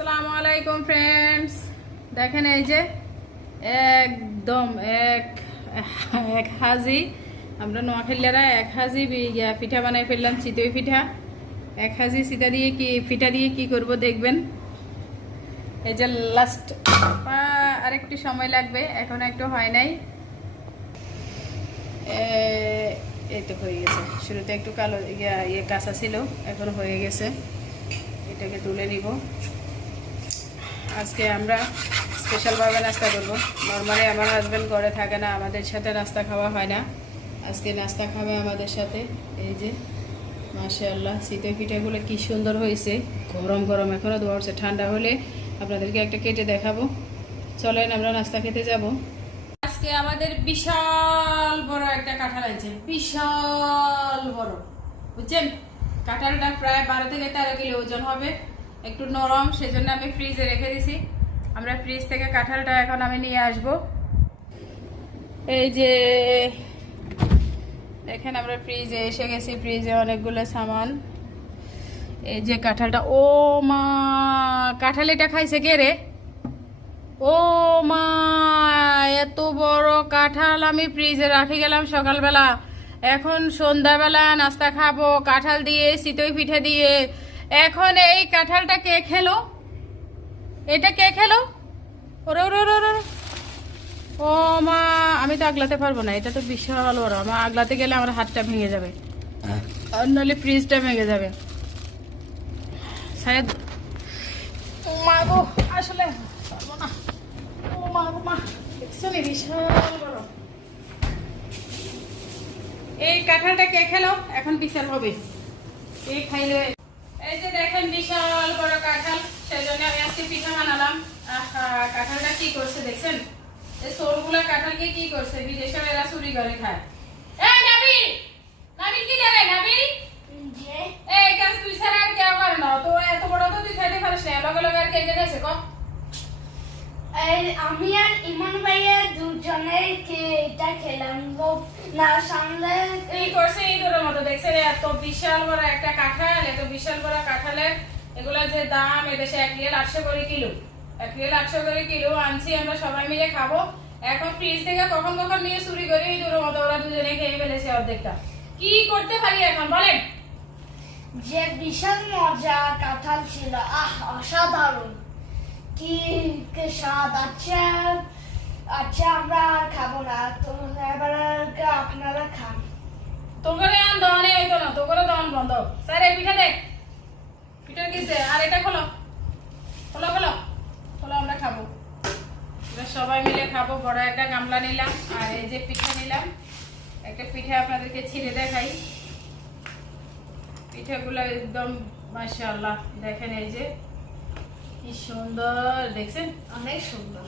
আসসালামু আলাইকুম ফ্রেন্ডস দেখেন এই যে একদম এক এক হাজি। আমরা নোয়াখালীরা এক হাজি পিঠা বানাই ফেললাম, চিতই পিঠা। এক হাজি চিতা দিয়ে কি, পিঠা দিয়ে কি করব দেখবেন। এই যে লাস্ট আর একটু সময় লাগবে, এখন একটু হয় নাই। এই তো হয়ে গেছে। শুরুতে একটু কালো ইয়ে কাঁচা ছিল, এখন হয়ে গেছে। এটাকে তুলে নিব। আজকে আমরা স্পেশালভাবে নাস্তা করব। নর্মালি আমার হাজব্যান্ড ঘরে থাকে না, আমাদের সাথে নাস্তা খাওয়া হয় না। আজকে নাস্তা খাবে আমাদের সাথে। এই যে, মাশাআল্লাহ শীতের পিঠাগুলো কি সুন্দর হয়েছে। গরম গরম এখনও ধরছে ঠান্ডা হলে আপনাদেরকে একটা কেটে দেখাবো। চলেন আমরা নাস্তা খেতে যাব। আজকে আমাদের বিশাল বড় একটা কাঁঠাল আছে বিশাল বড়। বুঝছেন? কাঁঠালটা প্রায় বারো থেকে তেরো কিলো ওজন হবে। একটু নরম, সেজন্য আমি ফ্রিজে রেখে দিছি। আমরা ফ্রিজ থেকে কাঁঠালটা এখন আমি নিয়ে আসব। এই যে, দেখেন আমরা ফ্রিজে এসে গেছি। ফ্রিজে অনেকগুলো সামান। এই যে কাঁঠালটা, ও মা, কাঁঠাল এটা খাইছে কে রে? ও মা, এত বড় কাঁঠাল আমি ফ্রিজে রাখে গেলাম সকালবেলা। এখন সন্ধ্যাবেলা নাস্তা খাব, কাঁঠাল দিয়ে চিতই পিঠে দিয়ে। এখন এই কাঁঠালটা কে খেলো? এটা কে খেলো? ওরে ওরে ওরে ও মা আমি তো আগলাতে পারব না এটা তো বিশাল বড়। আমার আগলাতে গেলে আমার হাতটা ভেঙে যাবে। আর নাহলে ফ্রিজটা ভেঙে যাবে। সাহেব ও মা গো আসলে পারব না। ও মা গো মা বিশাল বড়। এই কাঁঠালটা কে খেলো? এখন বিচার হবে। এই খাইলে এই যে দেখেন বিশাল বড় কাঁঠাল, সেজন্য আমি আজকে পিঠা বানালাম। কাঁঠালটা কি করছে দেখছেন? এই সোরগুলা কাঁঠালকে কি করছে? বিদেশের এরা চুরি করে খায় এই নাবিল নাবিল কি করে নাবিল এই কাজ তুই ছাড়া আর কেউ করে না তো এত বড় তো তুই খাইতে পারিস না লগে লগে আর কে কে গেছে কম এই আমি আর ইমন ভাইয়া দুজনে এটা খেলাম? লোক না সামনে এই করছে ইঁদুরের মতো দেখছেন এত বিশাল বড় একটা কাঁঠাল এত বিশাল বড় কাঁঠালের এগুলা যে দাম এদেশে এক রিয়েল আটশো করে কিলো। এক রিয়েল আটশো করে কিলো আনছি আমরা সবাই মিলে খাব। এখন ফ্রিজ থেকে কখন কখন নিয়ে চুরি করে ইঁদুরের মতো ওরা দুজনে খেয়ে ফেলেছে অর্ধেকটা। কি করতে পারি এখন বলেন? যে বিশাল মজা কাঁঠাল ছিল আহ অসাধারণ। কি স্বাদ আচ্ছা আচ্ছা আমরা আর খাব না। তো এবার আপনারা খান? তোকে আন দহনে হইতো না তোকে দহন বন্ধ। স্যার, এই পিঠা দেখ। পিঠার কিসে আর এটা খোলো। খোলো খোলো। খোলো, আমরা খাব। সবাই মিলে খাব, বড় একটা গামলা নিলাম, আর এই যে পিঠা নিলাম, একটা পিঠা আপনাদেরকে ছিঁড়ে দেখাই। পিঠাগুলো একদম মাশাআল্লাহ, দেখেন এই যে। কি সুন্দর দেখছেন? অনেক সুন্দর।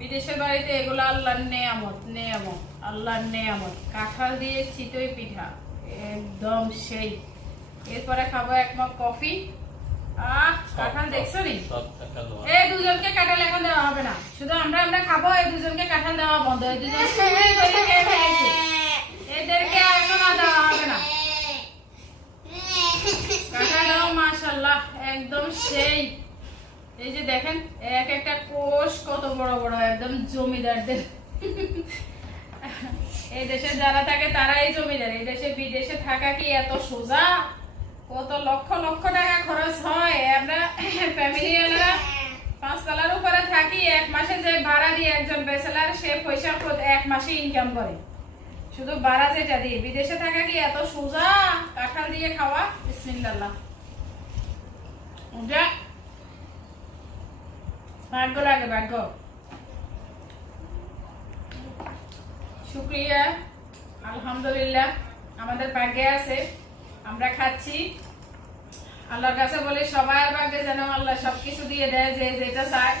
বিদেশের বাড়িতে এগুলো আল্লাহর নেয়ামত নেয়ামত আল্লাহর নেয়ামত। কাঁঠাল দিয়ে চিতই পিঠা একদম সেই। এরপরে খাব এক মগ কফি। আহ কাঁঠাল দেখছ নি? এই দুজনকে কাঁঠাল এখন দেওয়া হবে না। শুধু আমরা আমরা খাব এই দুজনকে কাঁঠাল দেওয়া বন্ধ। এই দুজন চুরি করে খেয়ে ফেলেছে। এদেরকে এখন আর দেওয়া হবে না কাঁঠালটাও মাশাল্লাহ একদম সেই। এই যে দেখেন, এক একটা কোষ কত বড় বড়, একদম জমিদারদের। এই দেশে যারা থাকে, তারাই জমিদার। এই দেশে, বিদেশে থাকা কি এত সোজা? কত লক্ষ লক্ষ টাকা খরচ হয়। আমরা পাঁচ তলার উপরে থাকি, এক মাসে যে ভাড়া দিয়ে একজন বেসেলার সে পয়সা এক মাসে ইনকাম করে। শুধু ভাড়া যেটা দিয়ে। বিদেশে থাকা কি এত সোজা? কাঁঠাল দিয়ে খাওয়া? বিসমিল্লাহ। ভাগ্য লাগে, ভাগ্য। শুক্রিয়া, আলহামদুলিল্লাহ। আমাদের ভাগ্যে আছে, আমরা খাচ্ছি। আল্লাহর কাছে বলি, সবার ভাগ্যে যেন আল্লাহ সবকিছু দিয়ে দেয়, যে যেটা চায়।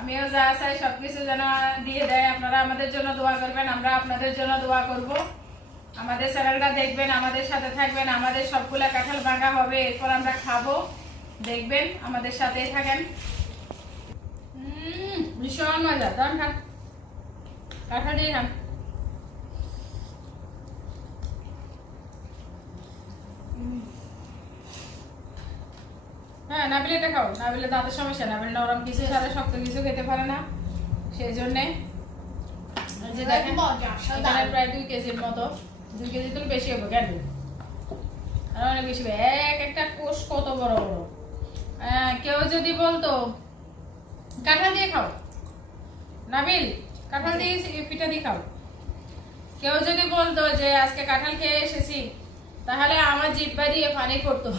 আমিও যা চাই, সবকিছু যেন দিয়ে দেয়। আপনারা আমাদের জন্য দোয়া করবেন, আমরা আপনাদের জন্য দোয়া করব। আমাদের চ্যানেলটা দেখবেন, আমাদের সাথে থাকবেন, আমাদের সবগুলা কাঁঠাল ভাঙা হবে, এরপর আমরা খাব। দেখবেন, আমাদের সাথেই থাকেন। ভীষণ মজা। দাম খান। কাঁঠাল দিয়ে খান। হ্যাঁ নাবিল এটা খাও। নাবিলে দাঁতের সমস্যা, নাবিল নরম কিছু ছাড়া শক্ত কিছু খেতে পারে না। সেই জন্যে প্রায় দুই কেজির মতো। দুই কেজি তো বেশি হবে কেন? আর অনেক বেশি এক একটা কোষ কত বড় বড়। কেউ যদি বলতো, কাঁঠাল দিয়ে খাও। নাবিল, কাঁঠাল দিয়ে পিঠা দিয়ে খাও। কেউ যদি বলতো যে আজকে কাঁঠাল খেয়ে এসেছি, তাহলে আমার জিব্বা দিয়ে পানি পড়তো।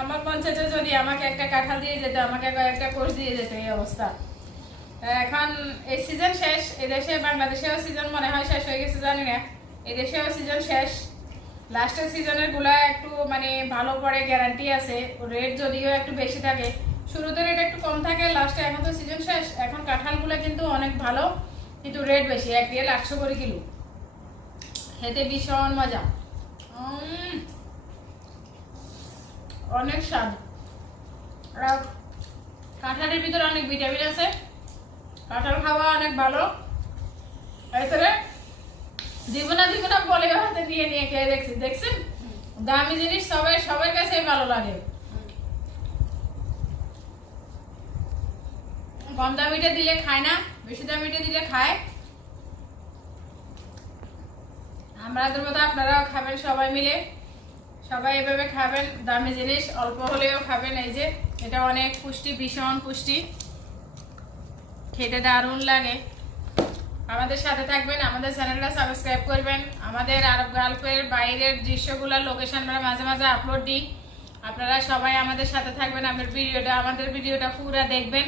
আমার পঞ্চায়েতে যদি আমাকে একটা কাঁঠাল দিয়ে যেত, আমাকে একটা কোষ দিয়ে যেত এই অবস্থা। এখন এই সিজন শেষ, এদেশে, বাংলাদেশেও সিজন মনে হয় শেষ হয়ে গেছে, জানি না। এদেশেও সিজন শেষ। লাস্টের সিজনেরগুলা একটু মানে ভালো পড়ে গ্যারান্টি আছে। রেট যদিও একটু বেশি থাকে, শুরুতে রেট একটু কম থাকে লাস্টে এখন তো সিজন শেষ, এখন কাঁঠালগুলো কিন্তু অনেক ভালো, কিন্তু রেট বেশি, এক রিয়েল আটশো করে কিলো। খেতে ভীষণ মজা। অনেক স্বাদ। আর কাঁঠালের ভিতরে অনেক ভিটামিন আছে। কাঁঠাল খাওয়া অনেক ভালো। এরপরে দিব না দিব না বলে হাতে নিয়ে নিয়ে খেয়ে দেখছি। দেখছেন? দামি জিনিস সবাই সবার কাছে ভালো লাগে। কম দামিটা দিলে খায় না, বেশি দামিটা দিলে খায়। আমাদের মতো আপনারাও খাবেন সবাই মিলে। সবাই এভাবে খাবেন, দামি জিনিস, অল্প হলেও খাবেন। এই যে, এটা অনেক পুষ্টি, ভীষণ পুষ্টি। খেতে দারুণ লাগে। আমাদের সাথে থাকবেন, আমাদের চ্যানেলটা সাবস্ক্রাইব করবেন। আমাদের আরব গাল্পের বাইরের দৃশ্যগুলোর লোকেশন আমরা মাঝে মাঝে আপলোড দিই। আপনারা সবাই আমাদের সাথে থাকবেন, আমাদের ভিডিওটা আমাদের ভিডিওটা পুরো দেখবেন।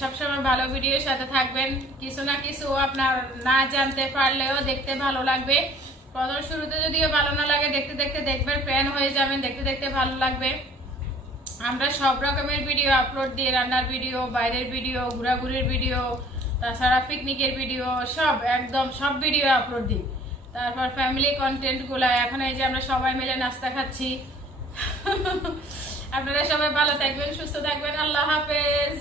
সবসময় ভালো ভিডিওর সাথে থাকবেন। কিছু না কিছু আপনার না জানতে পারলেও দেখতে ভালো লাগবে। প্রথম শুরুতে যদিও ভালো না লাগে, দেখতে দেখতে দেখবেন প্যান হয়ে যাবেন, দেখতে দেখতে ভালো লাগবে। আমরা সব রকমের ভিডিও আপলোড দিয়ে রান্নার ভিডিও বাইরের ভিডিও ঘোরাঘুরির ভিডিও তাছাড়া পিকনিকের ভিডিও, সব, একদম সব ভিডিও আপলোড দিই। তারপর ফ্যামিলি কন্টেন্টগুলো এখন এই যে আমরা সবাই মিলে নাস্তা খাচ্ছি। আপনারা সবাই ভালো থাকবেন, সুস্থ থাকবেন, আল্লাহ হাফেজ।